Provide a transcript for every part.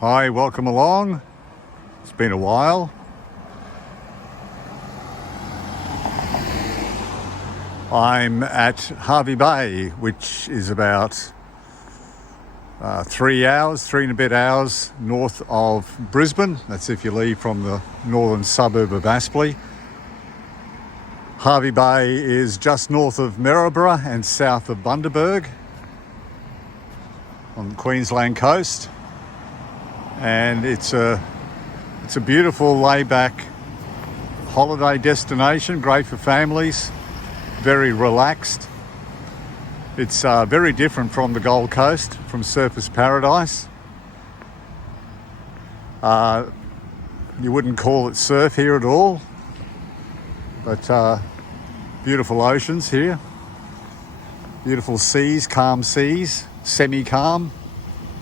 Hi, welcome along. It's been a while. I'm at Hervey Bay, which is about 3 and a bit hours north of Brisbane. That's if you leave from the northern suburb of Aspley. Hervey Bay is just north of Maryborough and south of Bundaberg on the Queensland coast. And it's a beautiful laid-back holiday destination, great for families, very relaxed. It's very different from the Gold Coast, from Surfers Paradise. You wouldn't call it surf here at all, but beautiful oceans here, beautiful seas, calm seas, semi-calm,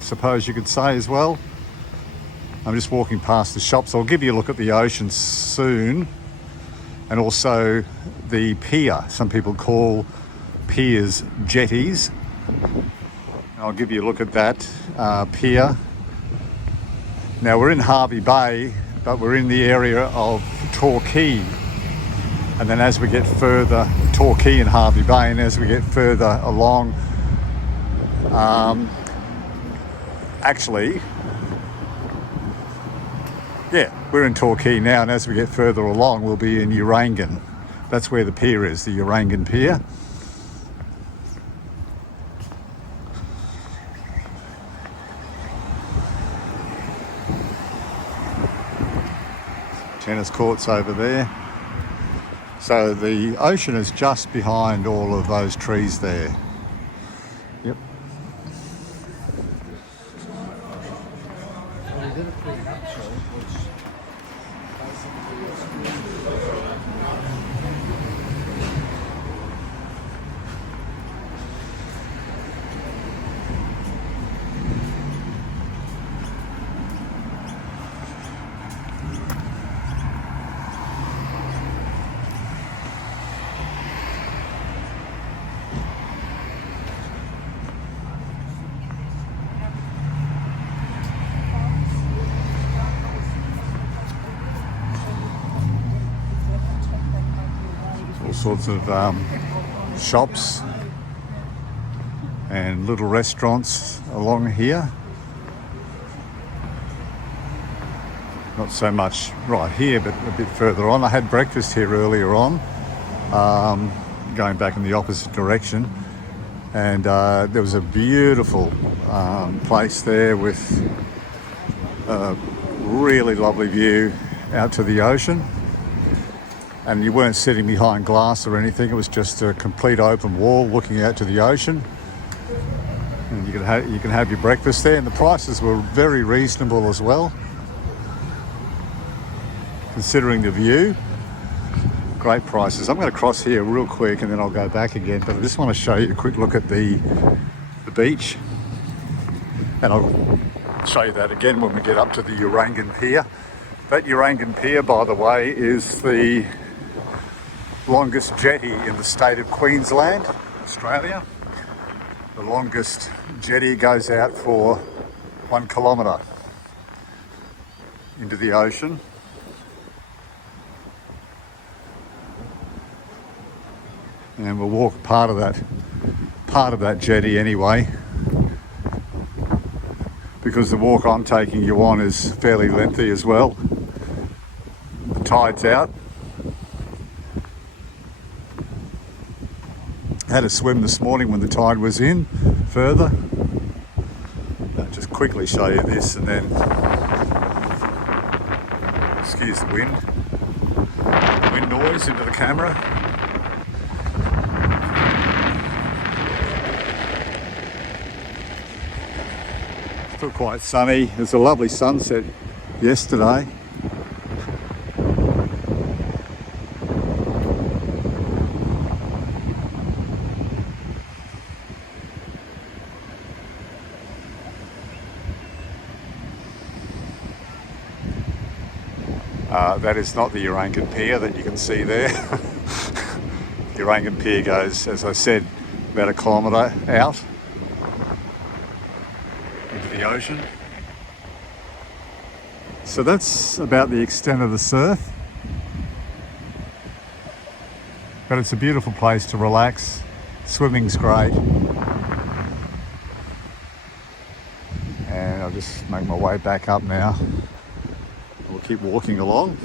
suppose you could say as well. I'm just walking past the shops. I'll give you a look at the ocean soon, and also the pier. Some people call piers jetties. I'll give you a look at that pier. Now we're in Hervey Bay, but we're in the area of Torquay. And then as we get further, Torquay and Hervey Bay, and as we get further along, we're in Torquay now, and as we get further along, we'll be in Urangan. That's where the pier is, the Urangan Pier. Tennis courts over there. So the ocean is just behind all of those trees there. Yep. All sorts of shops and little restaurants along here. Not so much right here, but a bit further on. I had breakfast here earlier on, going back in the opposite direction, and there was a beautiful place there with a really lovely view out to the ocean. And you weren't sitting behind glass or anything, it was just a complete open wall looking out to the ocean. And you can have your breakfast there, and the prices were very reasonable as well, considering the view. Great prices. I'm going to cross here real quick and then I'll go back again, but I just want to show you a quick look at the beach. And I'll show you that again when we get up to the Urangan Pier. That Urangan Pier, by the way, is the longest jetty in the state of Queensland, Australia. The longest jetty goes out for 1 kilometre into the ocean. And we'll walk part of that jetty anyway, because the walk I'm taking you on is fairly lengthy as well. The tide's out. Had a swim this morning when the tide was in further. I'll just quickly show you this, and then excuse the wind noise into the camera. Still quite sunny. It was a lovely sunset yesterday. That is not the Urangan Pier that you can see there. Urangan Pier goes, as I said, about 1 kilometre out into the ocean. So that's about the extent of the surf. But it's a beautiful place to relax. Swimming's great. And I'll just make my way back up now. We'll keep walking along.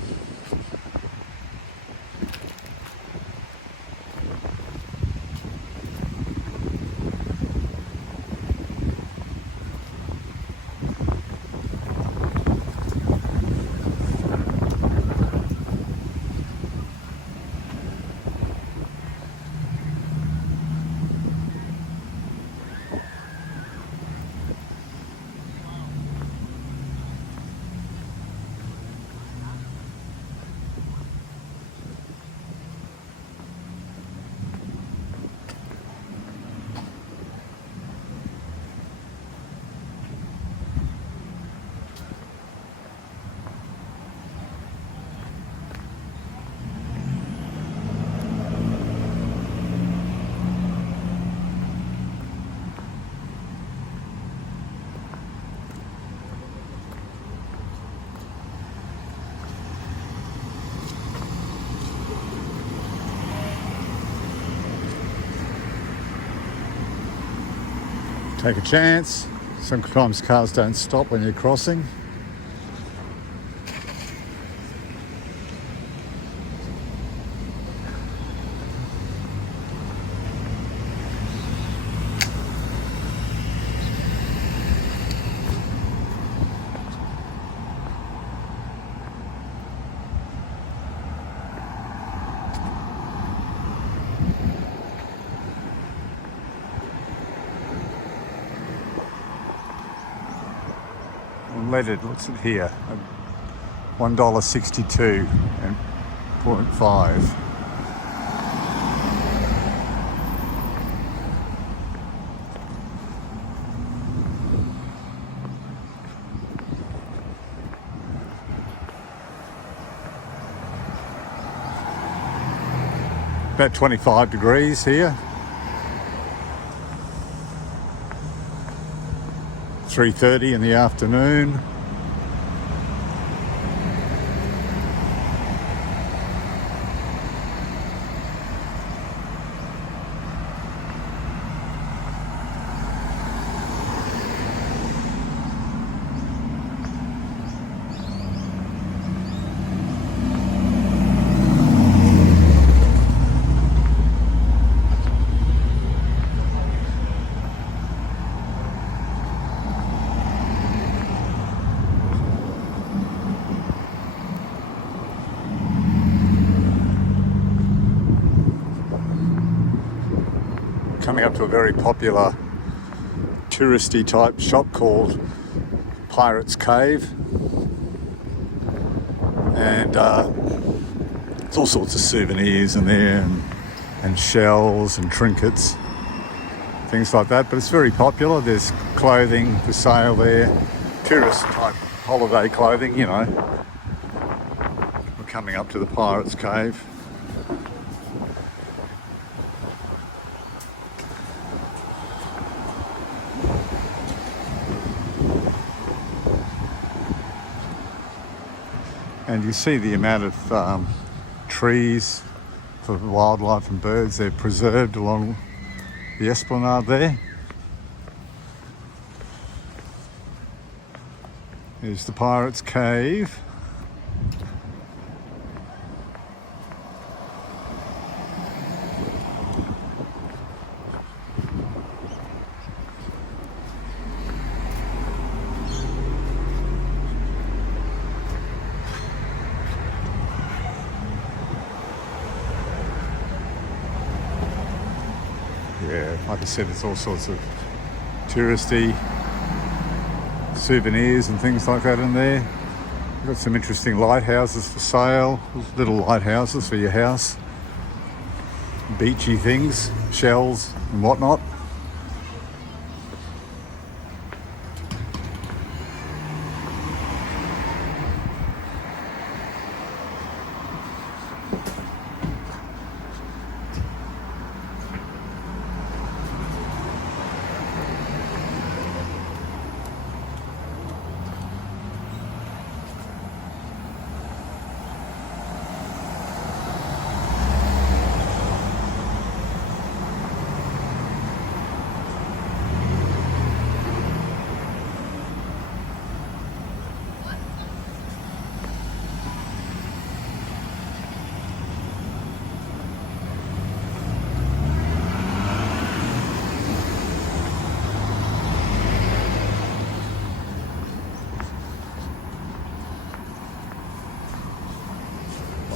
Take a chance. Sometimes cars don't stop when you're crossing. Leaded, what's it here? $1.62 and 0.5. About 25 degrees here. 3:30 in the afternoon. Coming up to a very popular touristy type shop called Pirate's Cave, and there's all sorts of souvenirs in there and shells and trinkets, things like that, but it's very popular. There's clothing for sale there, tourist type holiday clothing, you know. We're coming up to the Pirate's Cave. And you see the amount of trees for wildlife and birds they've preserved along the esplanade there. Here's the Pirate's Cave. Yeah, like I said, it's all sorts of touristy souvenirs and things like that in there. We've got some interesting lighthouses for sale, little lighthouses for your house, beachy things, shells and whatnot.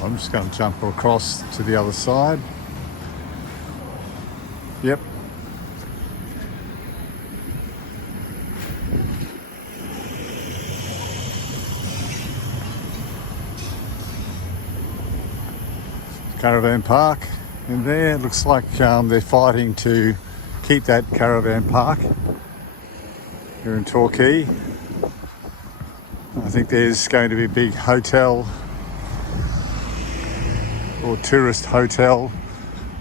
I'm just going to jump across to the other side. Yep. Caravan park in there. It looks like they're fighting to keep that caravan park here in Torquay. I think there's going to be a big hotel or tourist hotel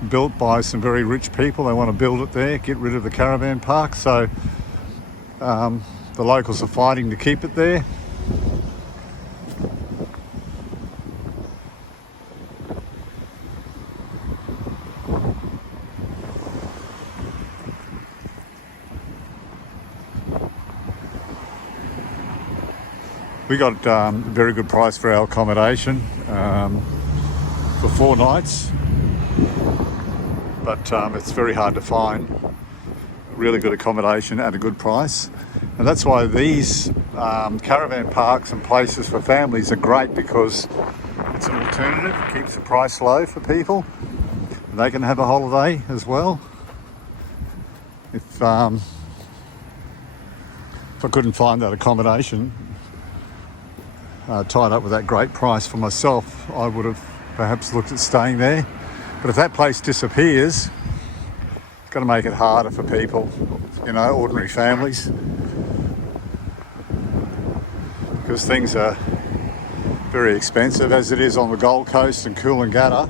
built by some very rich people. They want to build it there, get rid of the caravan park. So the locals are fighting to keep it there. We got a very good price for our accommodation for 4 nights, but it's very hard to find really good accommodation at a good price. And that's why these caravan parks and places for families are great, because it's an alternative. It keeps the price low for people. They can have a holiday as well. If I couldn't find that accommodation tied up with that great price for myself, I would have perhaps looked at staying there. But if that place disappears, it's going to make it harder for people, you know, ordinary families, because things are very expensive, as it is on the Gold Coast and Coolangatta,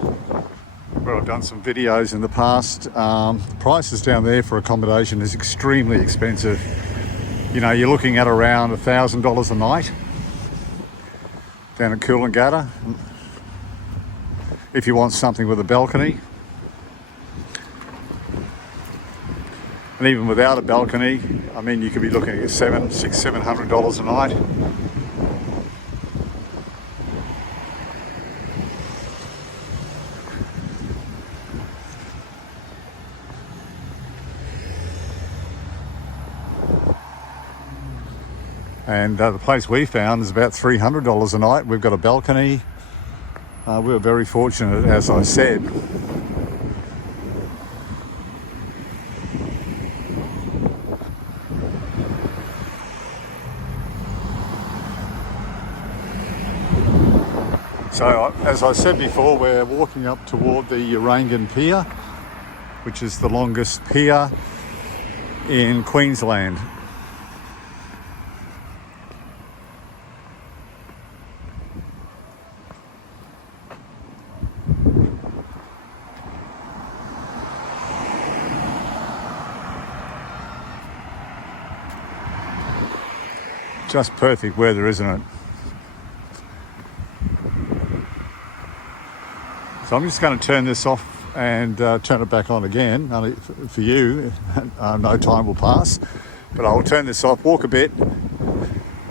where I've done some videos in the past. The prices down there for accommodation is extremely expensive. You know, you're looking at around $1,000 a night down at Coolangatta if you want something with a balcony. And even without a balcony, I mean, you could be looking at $700 a night. And the place we found is about $300 a night. We've got a balcony. We were very fortunate, as I said. So, as I said before, we're walking up toward the Urangan Pier, which is the longest pier in Queensland. Just perfect weather, isn't it? So I'm just going to turn this off and turn it back on again. Only for you, no time will pass. But I'll turn this off, walk a bit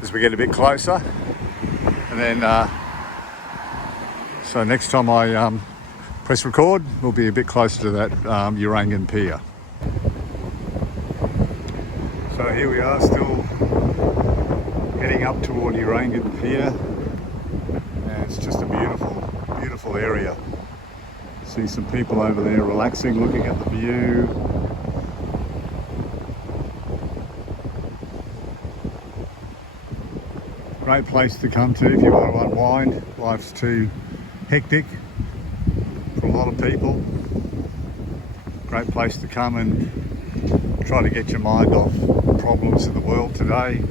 as we get a bit closer. And then, so next time I press record, we'll be a bit closer to that Urangan Pier. So here we are, still heading up toward Urangan Pier, and it's just a beautiful, beautiful area. See some people over there relaxing, looking at the view. Great place to come to if you want to unwind. Life's too hectic for a lot of people. Great place to come and try to get your mind off problems in the world today.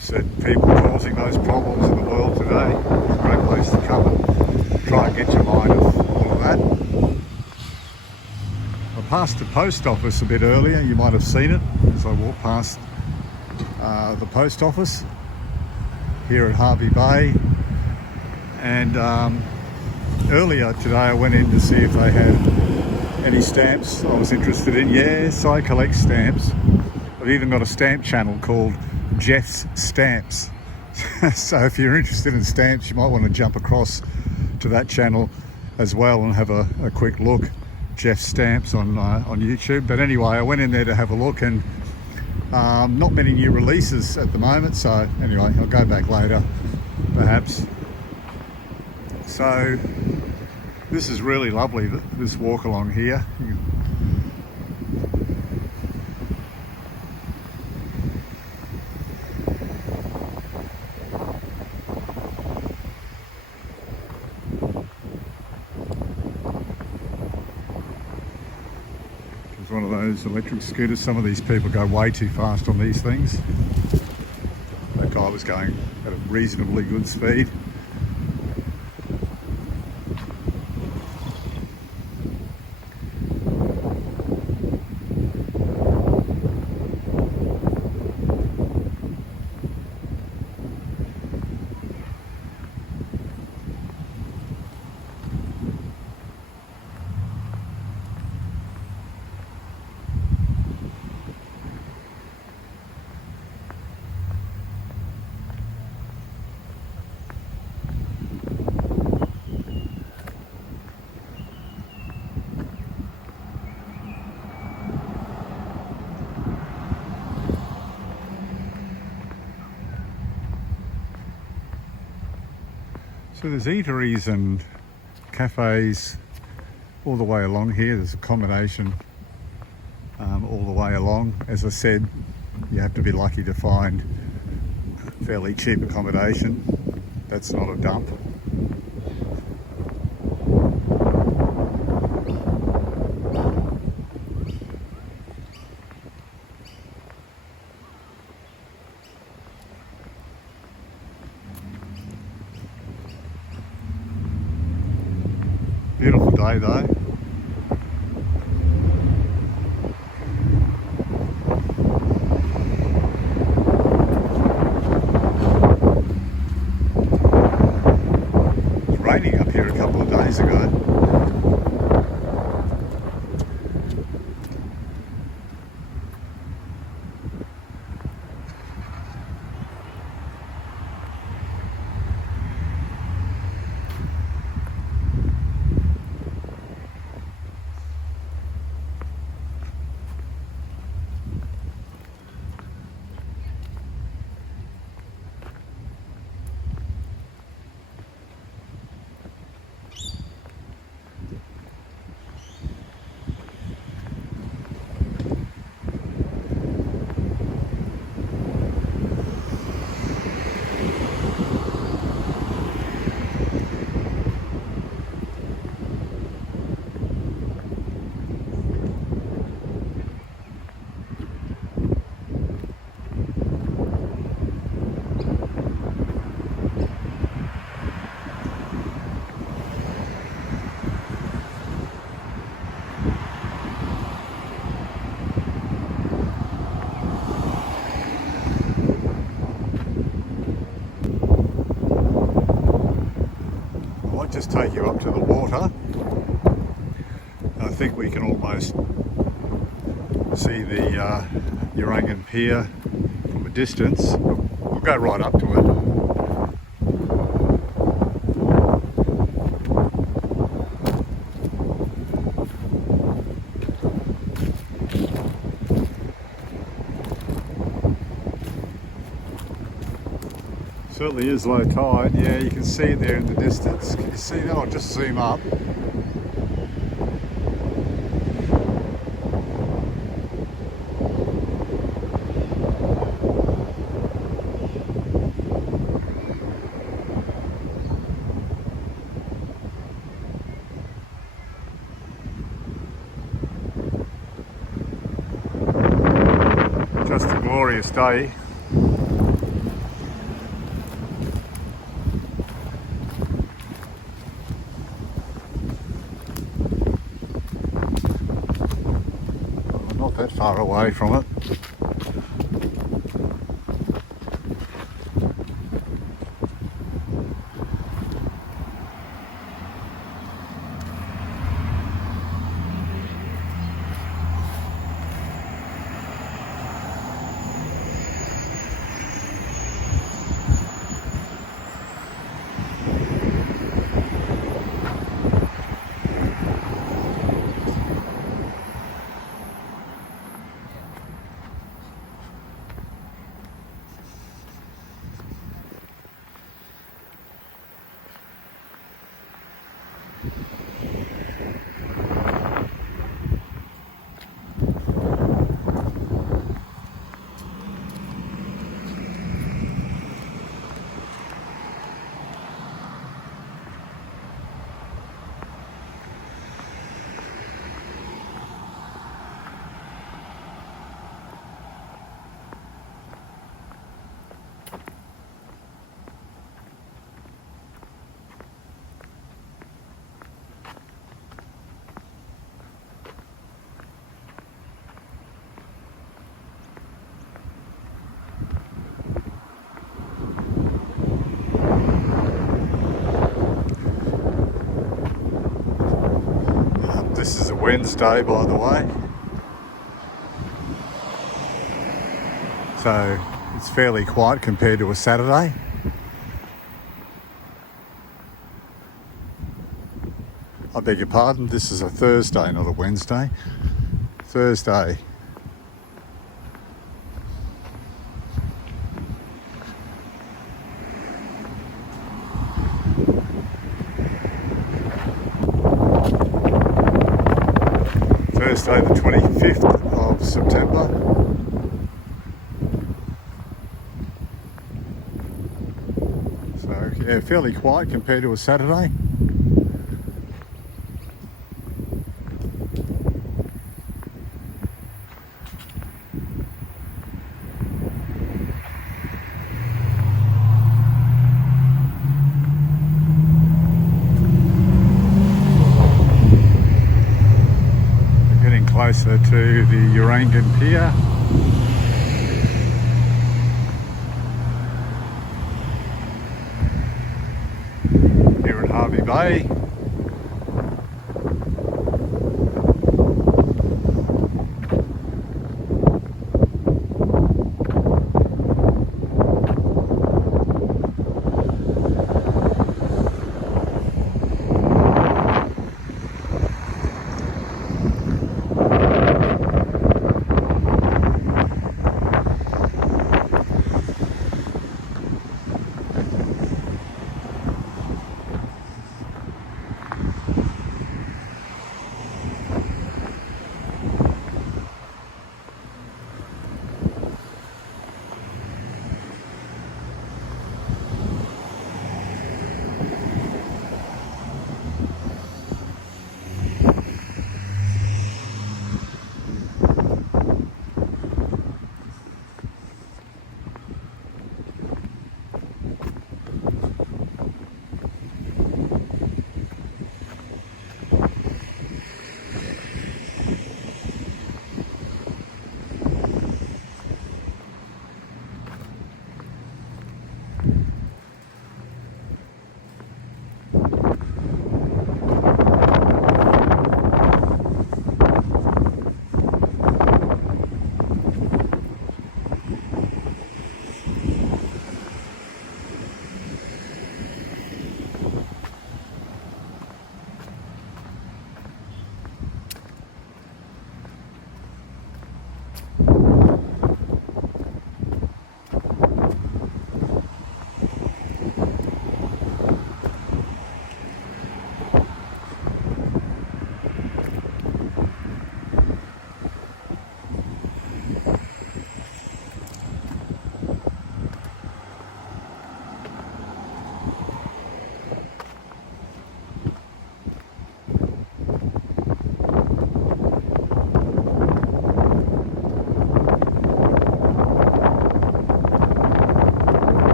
Said people causing those problems in the world today. It's a great place to come and try and get your mind off all of that. I passed the post office a bit earlier. You might have seen it as I walked past the post office here at Hervey Bay. And earlier today I went in to see if they had any stamps I was interested in. Yes, I collect stamps. I've even got a stamp channel called Jeff's Stamps. So if you're interested in stamps, you might want to jump across to that channel as well and have a quick look. Jeff's Stamps on YouTube. But anyway, I went in there to have a look, and not many new releases at the moment. So anyway, I'll go back later. perhaps. So this is really lovely, this walk along here. It's one of those electric scooters. Some of these people go way too fast on these things. That guy was going at a reasonably good speed. So there's eateries and cafes all the way along here. There's accommodation all the way along. As I said, you have to be lucky to find fairly cheap accommodation. That's not a dump. Beautiful day though. It was raining up here a couple of days ago. Just take you up to the water. I think we can almost see the Urangan Pier from a distance. We'll go right up to it. Certainly is low tide. Yeah, you can see it there in the distance. Can you see that? I'll just zoom up. Just a glorious day. That far away from it. Wednesday, by the way. So it's fairly quiet compared to a Saturday. I beg your pardon, this is a Thursday, not a Wednesday. Thursday. Thursday the 25th of September. So yeah, fairly quiet compared to a Saturday. Closer to the Urangan Pier. Here at Hervey Bay.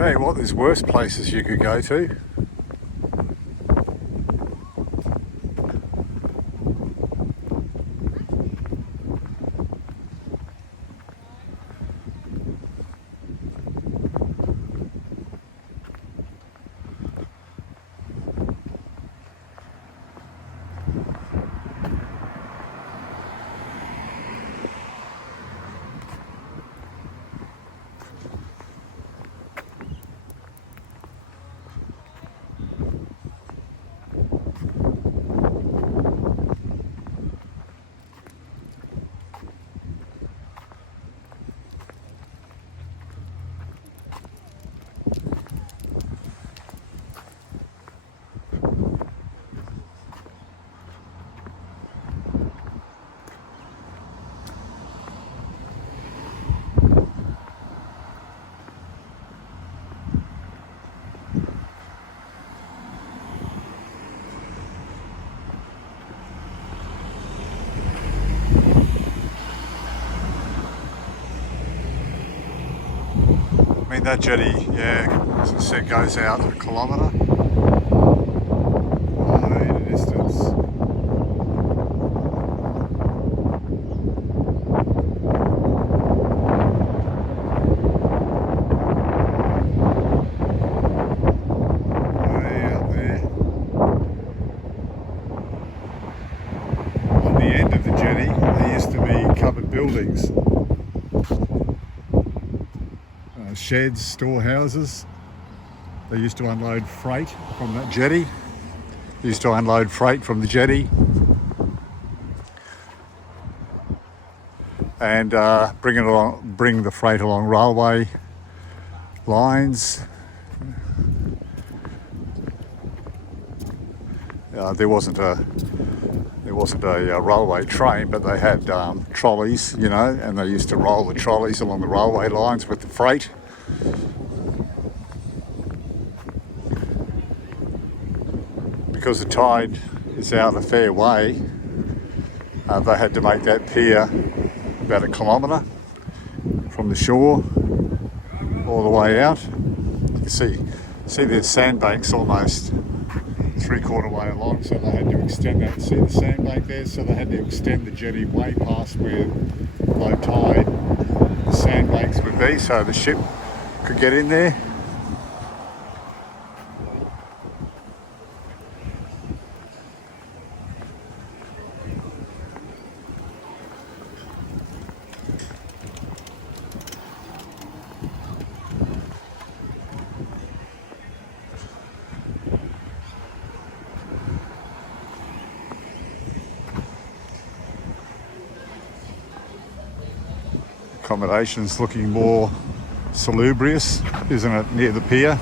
Tell you what, there's worse places you could go to. mean, that jetty, yeah, as I said, goes out a kilometre. Way in the distance. Way out there. On the end of the jetty, there used to be covered buildings. Sheds, storehouses. They used to unload freight from that jetty. Used to unload freight from the jetty and bring the freight along railway lines. There wasn't a railway train, but they had trolleys, you know, and they used to roll the trolleys along the railway lines with the freight. Because the tide is out a fair way, they had to make that pier about a kilometre from the shore all the way out. You can see there's sandbanks almost 3/4 way along, so they had to extend that. See the sandbank there? So they had to extend the jetty way past where low tide the sandbanks would be, so the ship could get in there. Accommodation's looking more salubrious, isn't it, near the pier?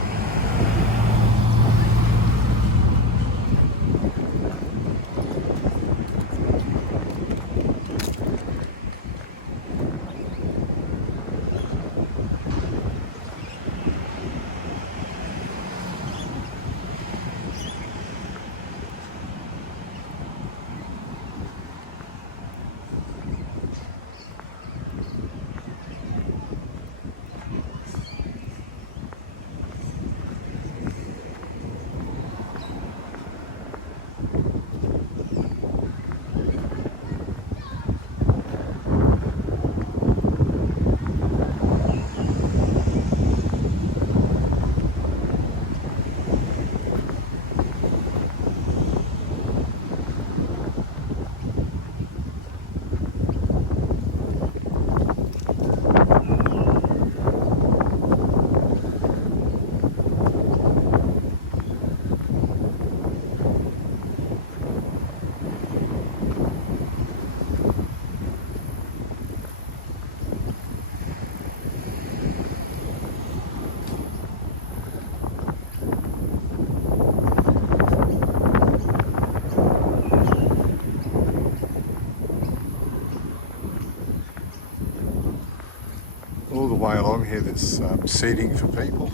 All the way along here there's seating for people.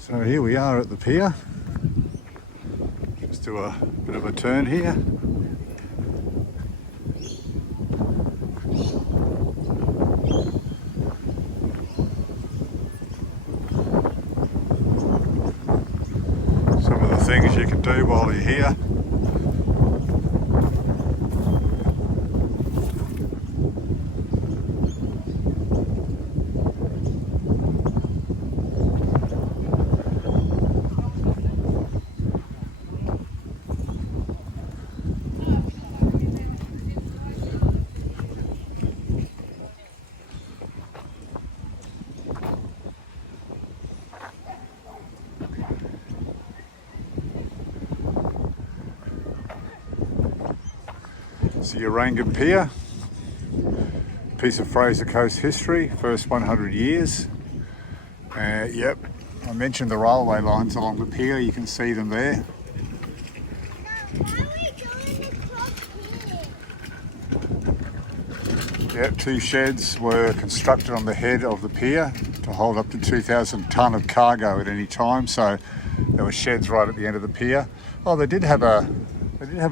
So here we are at the pier, Let's do a bit of a turn here. Some of the things you can do while you're here. It's the Urangan Pier, piece of Fraser Coast history, first 100 years. Yep, I mentioned the railway lines along the pier, you can see them there. No, why are we going across here? Yep, 2 sheds were constructed on the head of the pier to hold up to 2,000 tonne of cargo at any time, so there were sheds right at the end of the pier. Oh, they did have a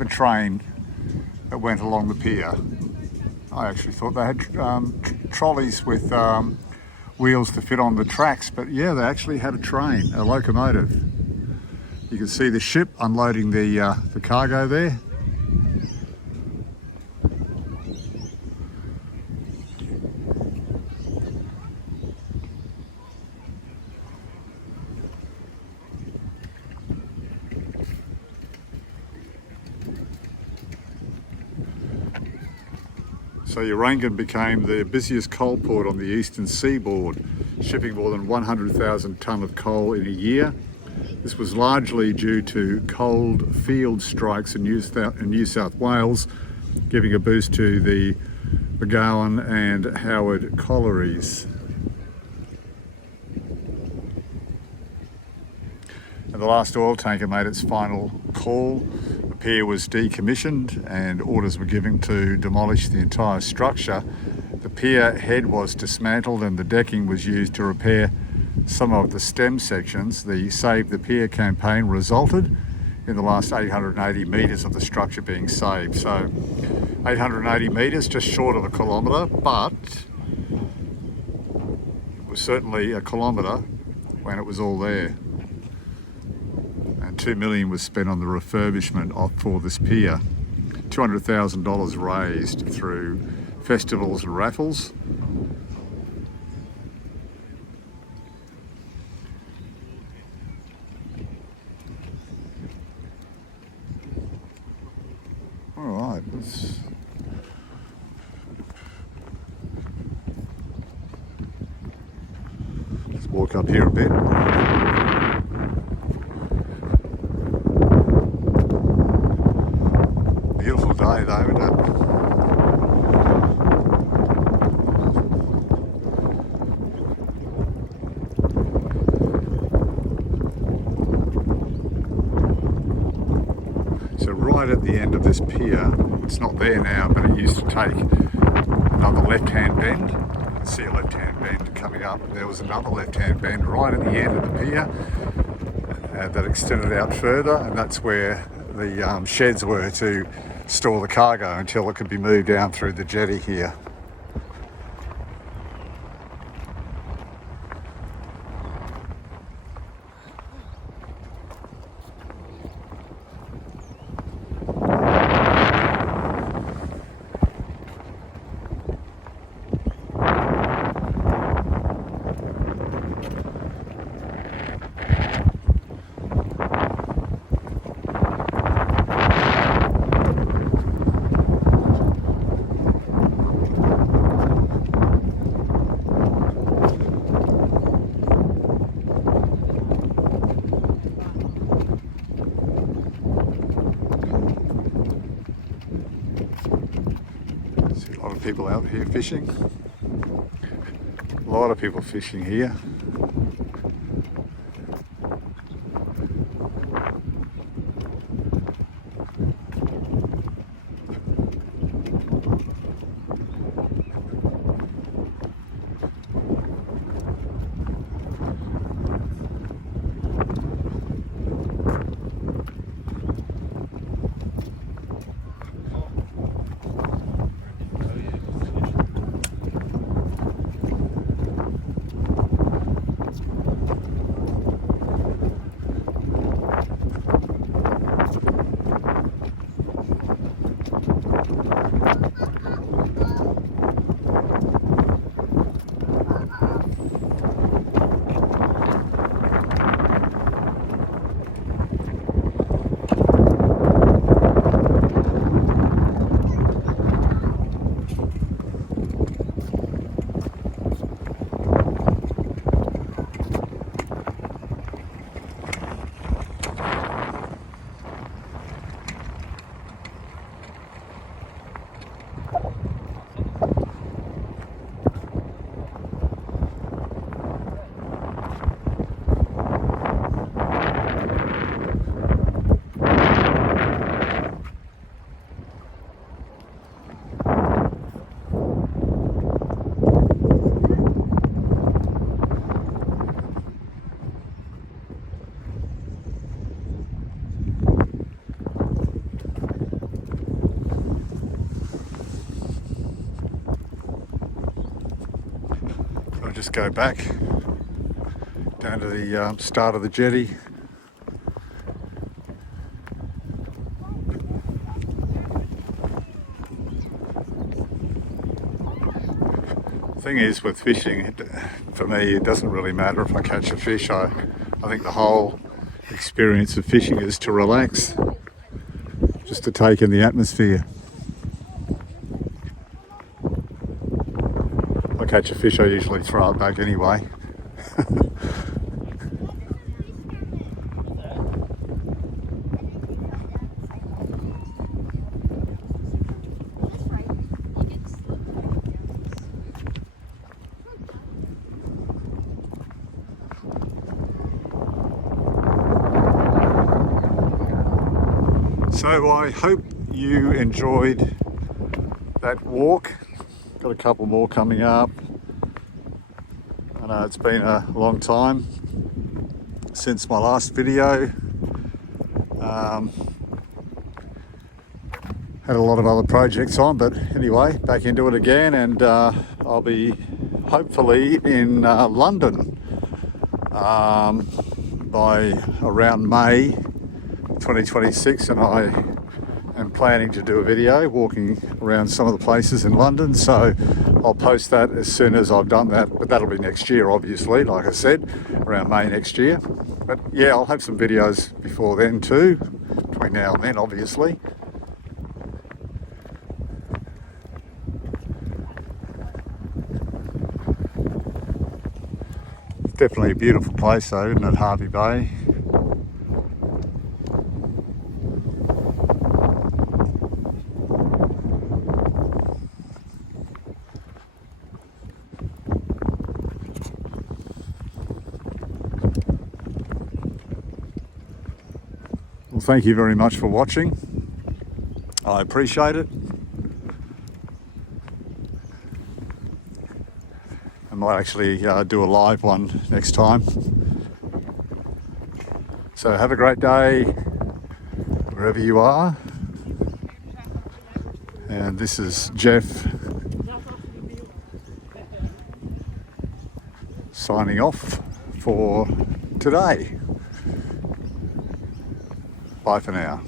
train that went along the pier. I actually thought they had trolleys with wheels to fit on the tracks, but yeah, they actually had a train, a locomotive. You can see the ship unloading the cargo there. So Urangan became the busiest coal port on the eastern seaboard, shipping more than 100,000 tonne of coal in a year. This was largely due to cold field strikes in New South Wales, giving a boost to the McGowan and Howard collieries. And the last oil tanker made its final call. The pier was decommissioned and orders were given to demolish the entire structure. The pier head was dismantled and the decking was used to repair some of the stem sections. The Save the Pier campaign resulted in the last 880 metres of the structure being saved. So 880 metres, just short of a kilometre, but it was certainly a kilometre when it was all there. And $2 million was spent on the refurbishment for this pier. $200,000 raised through festivals and raffles. All right, let's walk up here a bit. Beautiful day though, isn't it? So right at the end of this pier, it's not there now, but it used to take another left-hand bend. You can see a left-hand bend coming up. There was another left-hand bend right at the end of the pier that extended out further, and that's where the sheds were to store the cargo until it could be moved down through the jetty here. A lot of people out here fishing. A lot of people fishing here. go back down to the start of the jetty. Thing is with fishing, for me it doesn't really matter if I catch a fish. I think the whole experience of fishing is to relax, just to take in the atmosphere. If I catch a fish, I usually throw it back anyway. So I hope you enjoyed that walk. Got a couple more coming up. I know it's been a long time since my last video. Had a lot of other projects on, but anyway, back into it again, and I'll be hopefully in London by around May 2026, and I am planning to do a video walking around some of the places in London, so I'll post that as soon as I've done that, but that'll be next year obviously, like I said, around May next year. But yeah, I'll have some videos before then too, between now and then obviously. It's definitely a beautiful place though, isn't it, Hervey Bay? Well, thank you very much for watching. I appreciate it. I might actually do a live one next time. So have a great day wherever you are. And this is Jeff signing off for today. Bye for now.